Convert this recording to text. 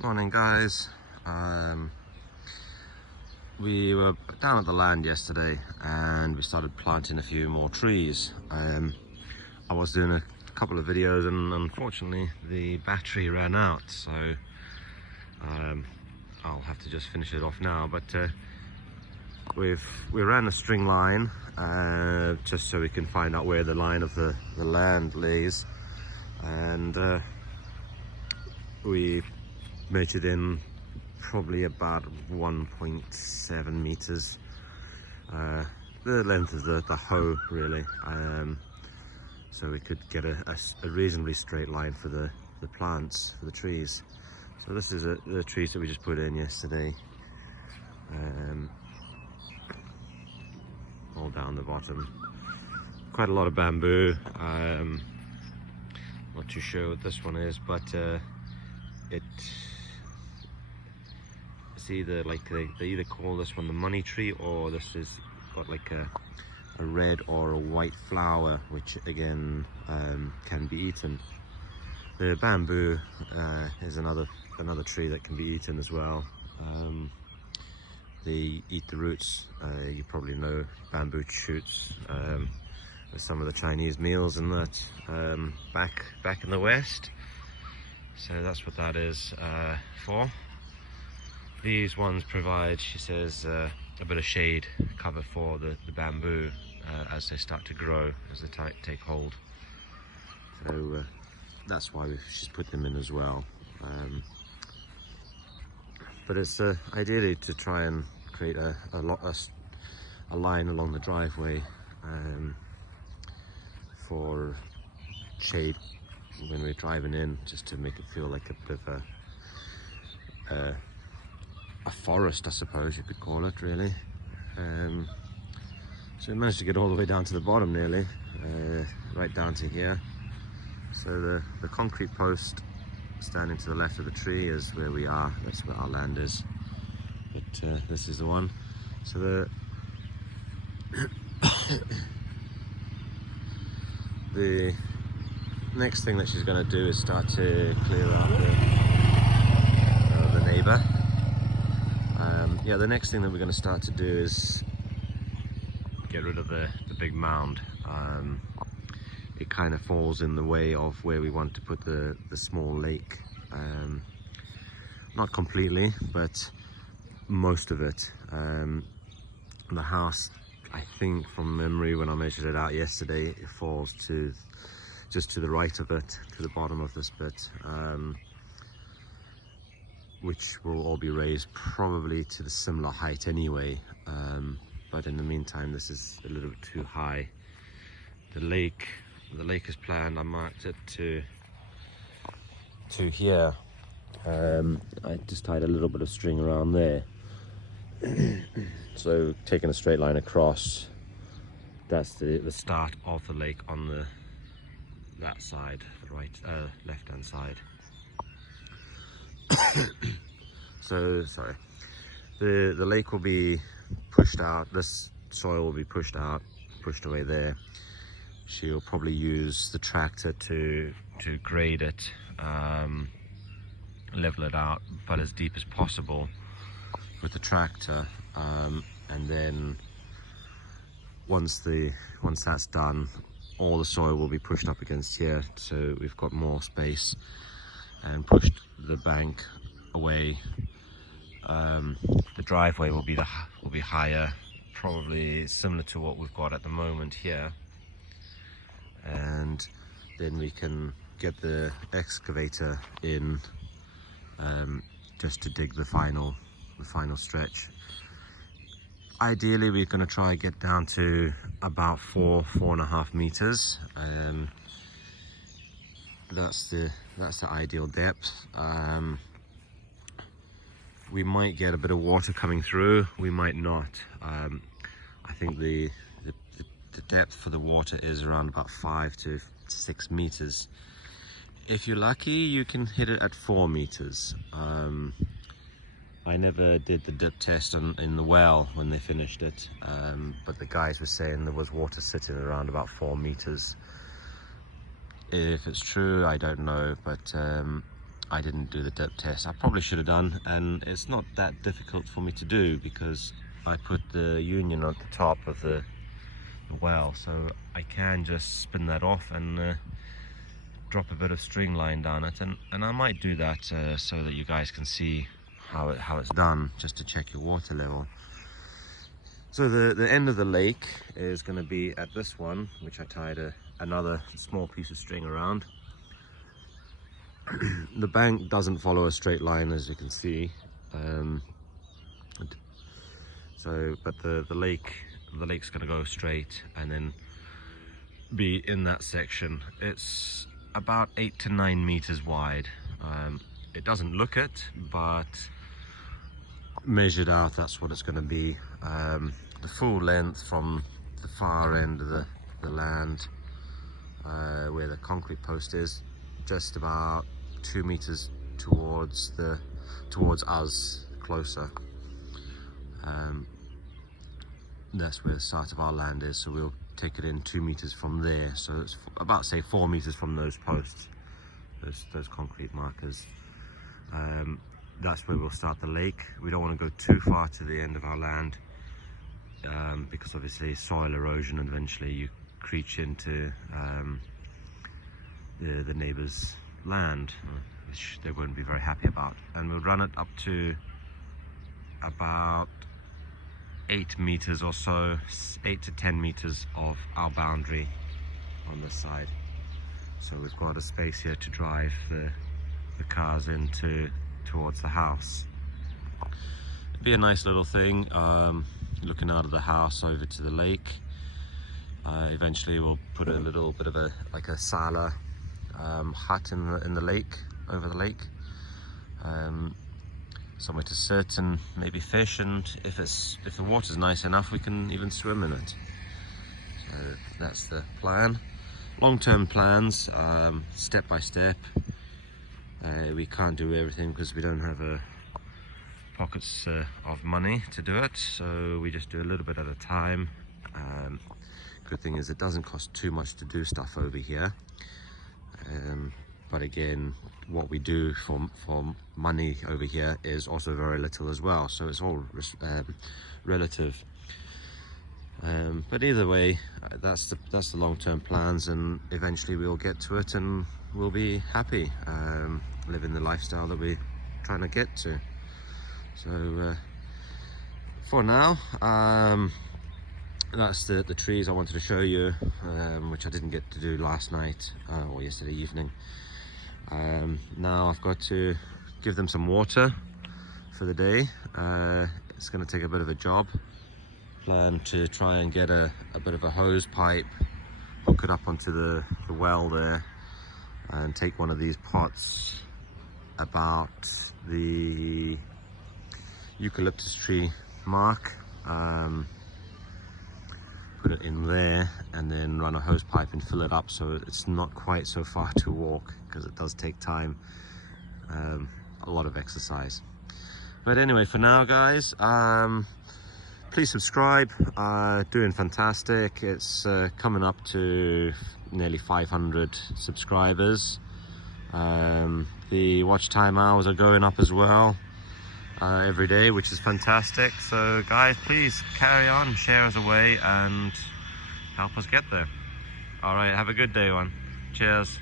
Morning guys. We were down at the land yesterday and we started planting a few more trees. I was doing a couple of videos and unfortunately the battery ran out, so I'll have to just finish it off now. But we ran a string line just so we can find out where the line of the land lays, and we measured in probably about 1.7 meters, the length of the hoe really, so we could get a reasonably straight line for the plants, for the trees. So this is the trees that we just put in yesterday, all down the bottom. Quite a lot of bamboo. Not too sure what this one is, but see, they either call this one the money tree, or this is got like a red or a white flower, which again can be eaten. The bamboo is another tree that can be eaten as well. They eat the roots. You probably know bamboo shoots with some of the Chinese meals and that, back in the West. So that's what that is for. These ones provide, she says, a bit of shade cover for the bamboo as they start to grow, as they take hold. So that's why she's put them in as well. But it's ideally to try and create a line along the driveway for shade when we're driving in, just to make it feel like a bit of a forest, I suppose you could call it, really. So we managed to get all the way down to the bottom nearly, right down to here. So the concrete post standing to the left of the tree is where we are. That's where our land is. But this is the one. So the next thing that she's going to do is start to clear out the neighbour. Yeah, the next thing that we're going to start to do is get rid of the big mound. It kind of falls in the way of where we want to put the small lake. Not completely, but most of it. The house, I think from memory, when I measured it out yesterday, it falls just to the right of it, to the bottom of this bit, which will all be raised probably to the similar height anyway. But in the meantime, this is a little bit too high. The lake is planned. I marked it to here. I just tied a little bit of string around there. So taking a straight line across, that's the start of the lake on that side, the right, left hand side. So sorry, the lake will be pushed out. This soil will be pushed away there. She'll probably use the tractor to grade it, level it out, but as deep as possible with the tractor. And then once that's done, all the soil will be pushed up against here, so we've got more space, and pushed the bank away. The driveway will be higher, probably similar to what we've got at the moment here, and then we can get the excavator in just to dig the final stretch. Ideally, we're going to try and get down to about 4.5 meters. That's the ideal depth. We might get a bit of water coming through, we might not. I think the depth for the water is around about 5 to 6 meters. If you're lucky, you can hit it at 4 meters. I never did the dip test in the well when they finished it, but the guys were saying there was water sitting around about 4 meters. If it's true, I don't know, but I didn't do the depth test. I probably should have done, and it's not that difficult for me to do because I put the union at the top of the well, so I can just spin that off and drop a bit of string line down it, and I might do that so that you guys can see how it's done, just to check your water level. So the end of the lake is going to be at this one, which I tied another small piece of string around. The bank doesn't follow a straight line, as you can see, but the lake's going to go straight and then be in that section. It's about 8 to 9 meters wide. It doesn't look it, but measured out, that's what it's going to be. The full length from the far end of the land, where the concrete post is, just about 2 meters towards us, closer. That's where the start of our land is, so we'll take it in 2 meters from there. So it's about, say, 4 meters from those posts, those concrete markers. That's where we'll start the lake. We don't want to go too far to the end of our land, because obviously soil erosion, and eventually you creep into the neighbor's land, which they won't be very happy about. And we'll run it up to about 8 meters or so, 8 to 10 meters of our boundary on this side. So we've got a space here to drive the cars towards the house. It'd be a nice little thing, looking out of the house over to the lake. Eventually we'll put a little bit of a sala hut in the lake, over the lake, somewhere to sit and maybe fish, and if the water's nice enough, we can even swim in it. So that's the plan. Long-term plans, step by step. We can't do everything because we don't have pockets of money to do it, so we just do a little bit at a time. Good thing is it doesn't cost too much to do stuff over here, but again, what we do for money over here is also very little as well, so it's all relative. But either way, that's the long-term plans, and eventually we'll get to it and we'll be happy, living the lifestyle that we're trying to get to. So for now, that's the trees I wanted to show you, which I didn't get to do last night or yesterday evening. Now I've got to give them some water for the day. It's going to take a bit of a job. Plan to try and get a bit of a hose pipe, hook it up onto the well there, and take one of these pots about the eucalyptus tree mark, put it in there, and then run a hose pipe and fill it up, so it's not quite so far to walk, because it does take time, a lot of exercise. But anyway, for now guys, please subscribe. Doing fantastic. It's coming up to nearly 500 subscribers. The watch time hours are going up as well every day, which is fantastic. So guys, please carry on, share us away and help us get there. All right, have a good day, one. Cheers.